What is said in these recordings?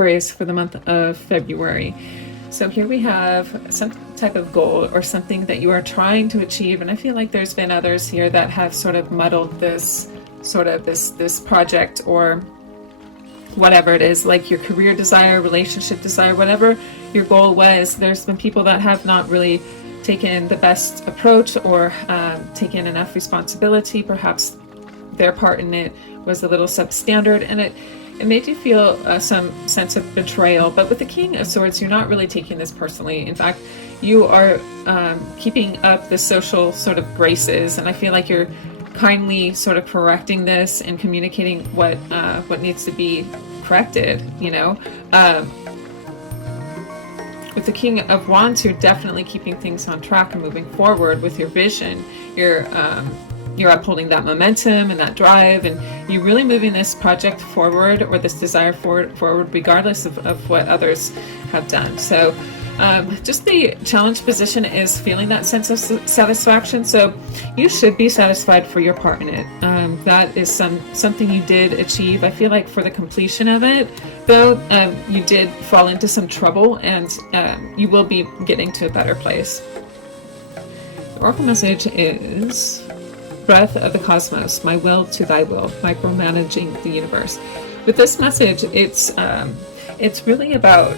Aquarius for the month of February. So here we have some type of goal or something that you are trying to achieve, and I feel like there's been others here that have sort of muddled this this project or whatever it is, like your career desire, relationship desire, whatever your goal was. There's been people that have not really taken the best approach or taken enough responsibility. Perhaps their part in it was a little substandard, and it made you feel some sense of betrayal. But with the King of Swords, you're not really taking this personally. In fact, you are keeping up the social sort of graces, and I feel like you're kindly sort of correcting this and communicating what needs to be corrected, you know. With the King of Wands, you're definitely keeping things on track and moving forward with your vision. You're upholding that momentum and that drive, and you're really moving this project forward, or this desire forward regardless of what others have done. So just the challenge position is feeling that sense of satisfaction. So you should be satisfied for your part in it. That is something you did achieve. I feel like for the completion of it, though, you did fall into some trouble, and you will be getting to a better place. The Oracle message is Breath of the Cosmos, my will to thy will, micromanaging the universe. With this message, it's really about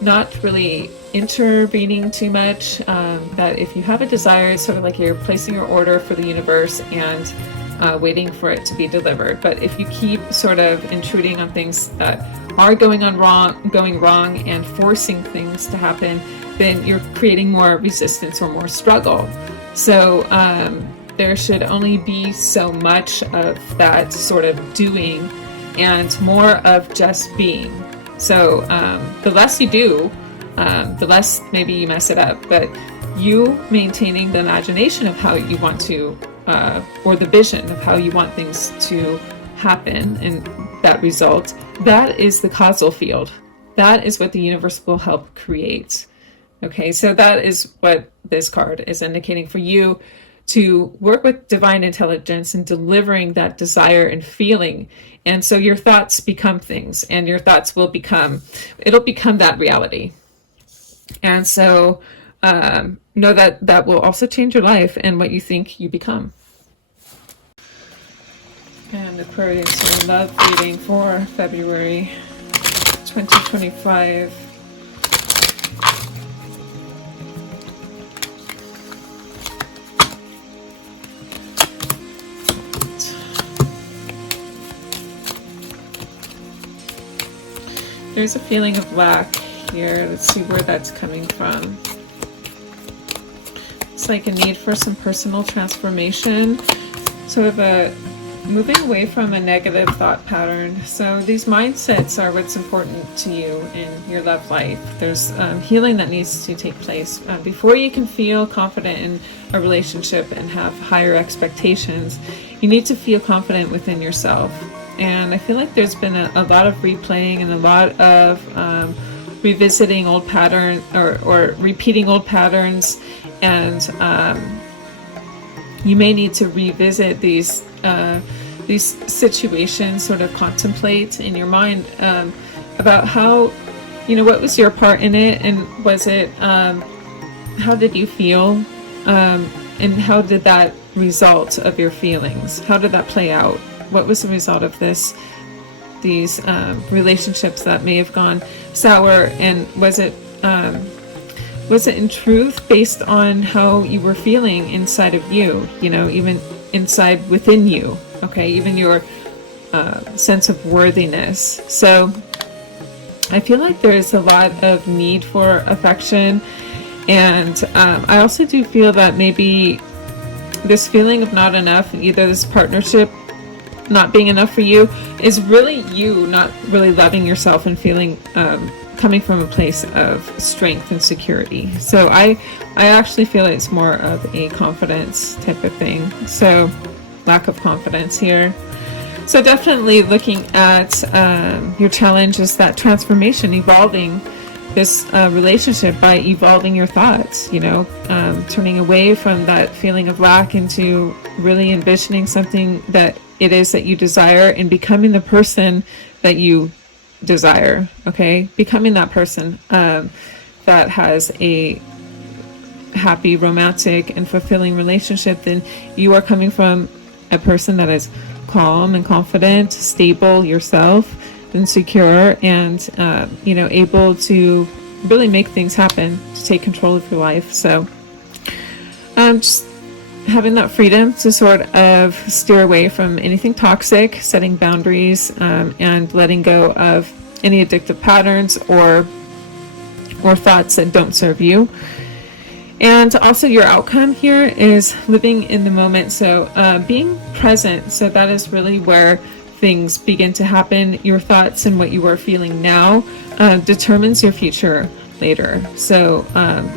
not really intervening too much. That if you have a desire, it's sort of like you're placing your order for the universe and waiting for it to be delivered. But if you keep sort of intruding on things that are going wrong and forcing things to happen, then you're creating more resistance or more struggle. So there should only be so much of that sort of doing and more of just being. So the less you do, the less maybe you mess it up. But you maintaining the imagination of how you want to, or the vision of how you want things to happen and that result, that is the causal field. That is what the universe will help create. Okay, so that is what this card is indicating for you, to work with divine intelligence and delivering that desire and feeling. And so your thoughts become things, and your thoughts will become, it'll become that reality. And so know that that will also change your life and what you think you become. And Aquarius, your love reading for February 2025. There's a feeling of lack here. Let's see where that's coming from. It's like a need for some personal transformation, sort of a moving away from a negative thought pattern. So these mindsets are what's important to you in your love life. There's healing that needs to take place before you can feel confident in a relationship and have higher expectations. You need to feel confident within yourself. And I feel like there's been a lot of replaying and a lot of revisiting old patterns or repeating old patterns. And you may need to revisit these situations, sort of contemplate in your mind about how, you know, what was your part in it, and was it, how did you feel, and how did that result of your feelings, how did that play out? What was the result of these relationships that may have gone sour? And was it in truth based on how you were feeling inside of you? You know, even inside within you. Okay, even your sense of worthiness. So I feel like there's a lot of need for affection, and I also do feel that maybe this feeling of not enough, either this partnership not being enough for you, is really you not really loving yourself and feeling coming from a place of strength and security. So I actually feel it's more of a confidence type of thing. So lack of confidence here. So definitely looking at your challenge is that transformation, evolving this relationship by evolving your thoughts, you know, turning away from that feeling of lack into really envisioning something that it is that you desire, and becoming the person that you desire, okay? Becoming that person that has a happy, romantic, and fulfilling relationship, then you are coming from a person that is calm and confident, stable yourself, and secure, and able to really make things happen, to take control of your life. So just having that freedom to sort of steer away from anything toxic, setting boundaries, and letting go of any addictive patterns or thoughts that don't serve you. And also your outcome here is living in the moment. So being present. So that is really where things begin to happen. Your thoughts and what you are feeling now determines your future later. So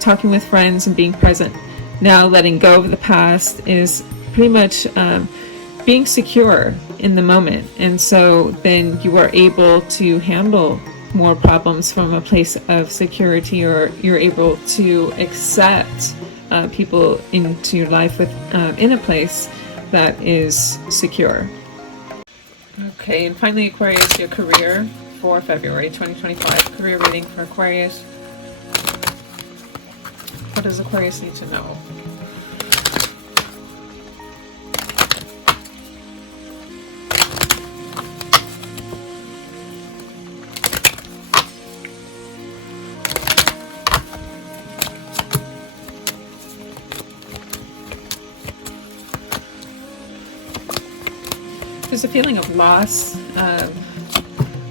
talking with friends and being present now, letting go of the past, is pretty much being secure in the moment. And so then you are able to handle more problems from a place of security, or you're able to accept people into your life in a place that is secure. Okay, and finally, Aquarius, your career for February 2025. Career reading for Aquarius. What does Aquarius need to know? There's a feeling of loss.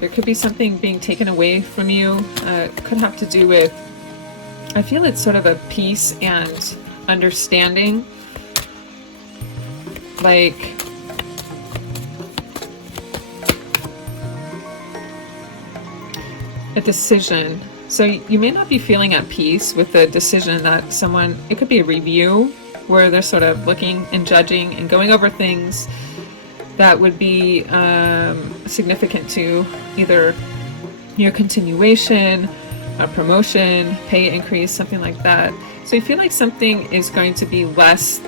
There could be something being taken away from you. It could have to do with, I feel it's sort of a peace and understanding. Like a decision. So you may not be feeling at peace with the decision that someone, it could be a review where they're sort of looking and judging and going over things that would be significant to either your continuation, a promotion, pay increase, something like that. So you feel like something is going to be less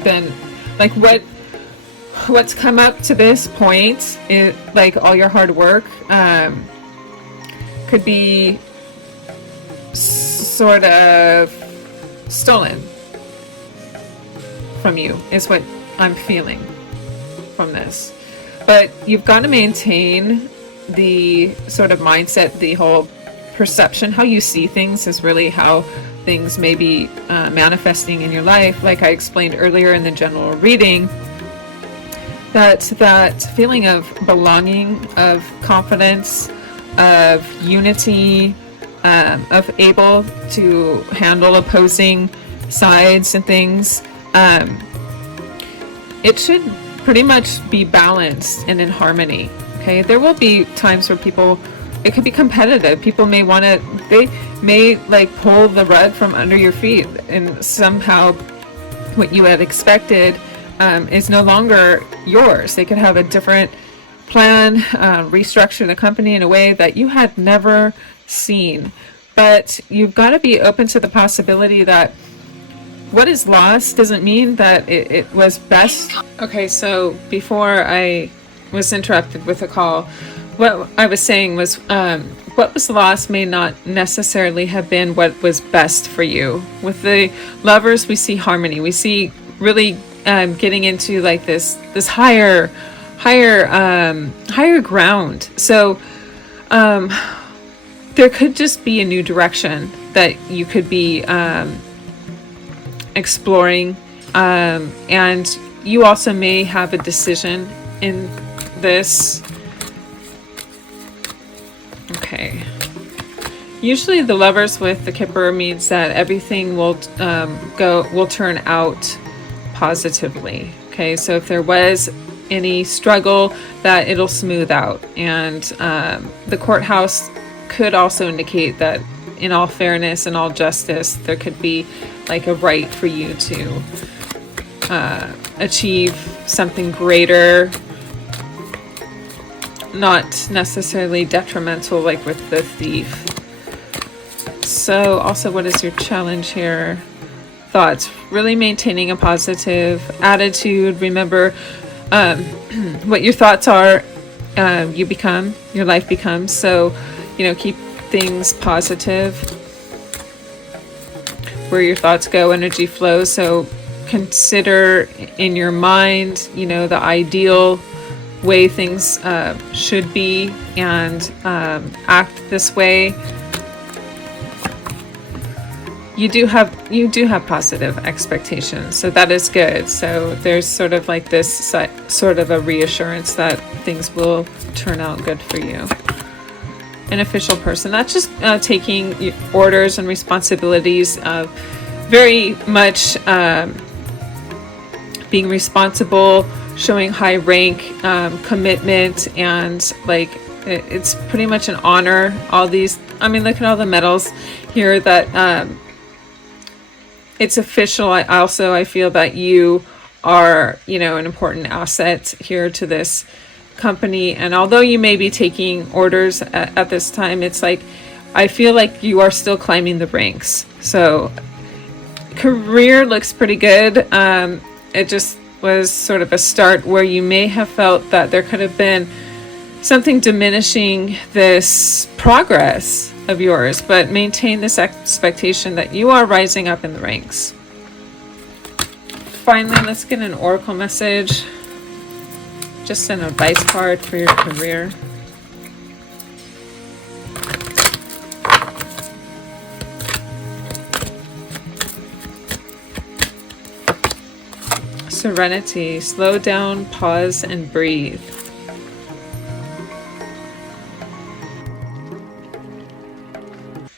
than, like what's come up to this point, like all your hard work could be sort of stolen from you, is what I'm feeling from this. But you've got to maintain the sort of mindset, the whole perception, how you see things is really how things may be manifesting in your life. Like I explained earlier in the general reading, that feeling of belonging, of confidence, of unity, of able to handle opposing sides and things, it should pretty much be balanced and in harmony. Okay, there will be times where people, it could be competitive. People may want to, they may like pull the rug from under your feet, and somehow what you had expected is no longer yours. They could have a different plan, restructure the company in a way that you had never seen. But you've got to be open to the possibility that what is lost doesn't mean that it was best. Okay, so before I was interrupted with a call, what I was saying was what was lost may not necessarily have been what was best for you. With the Lovers, we see harmony. We see really getting into like this higher ground. So there could just be a new direction that you could be exploring, and you also may have a decision in this. Okay, usually the Lovers with the Kipper means that everything will turn out positively. Okay, so if there was any struggle, that it'll smooth out. And the courthouse could also indicate that in all fairness and all justice, there could be like a right for you to achieve something greater, not necessarily detrimental like with the Thief. So also, what is your challenge here? Thoughts, really maintaining a positive attitude. Remember what your thoughts are your life becomes. So, you know, keep things positive. Where your thoughts go, energy flows. So consider in your mind, you know, the ideal way things should be, and act this way. You do have positive expectations, so that is good. So there's sort of like this sort of a reassurance that things will turn out good for you. An official person, that's just taking orders and responsibilities, very much being responsible, showing high rank, commitment, and like it's pretty much an honor. All these, I mean, look at all the medals here that it's official. I feel that you are, you know, an important asset here to this company. And although you may be taking orders at this time, it's like, I feel like you are still climbing the ranks. So career looks pretty good. It just was sort of a start where you may have felt that there could have been something diminishing this progress of yours, but maintain this expectation that you are rising up in the ranks. Finally, let's get an oracle message, just an advice card for your career. Serenity. Slow down, pause, and breathe.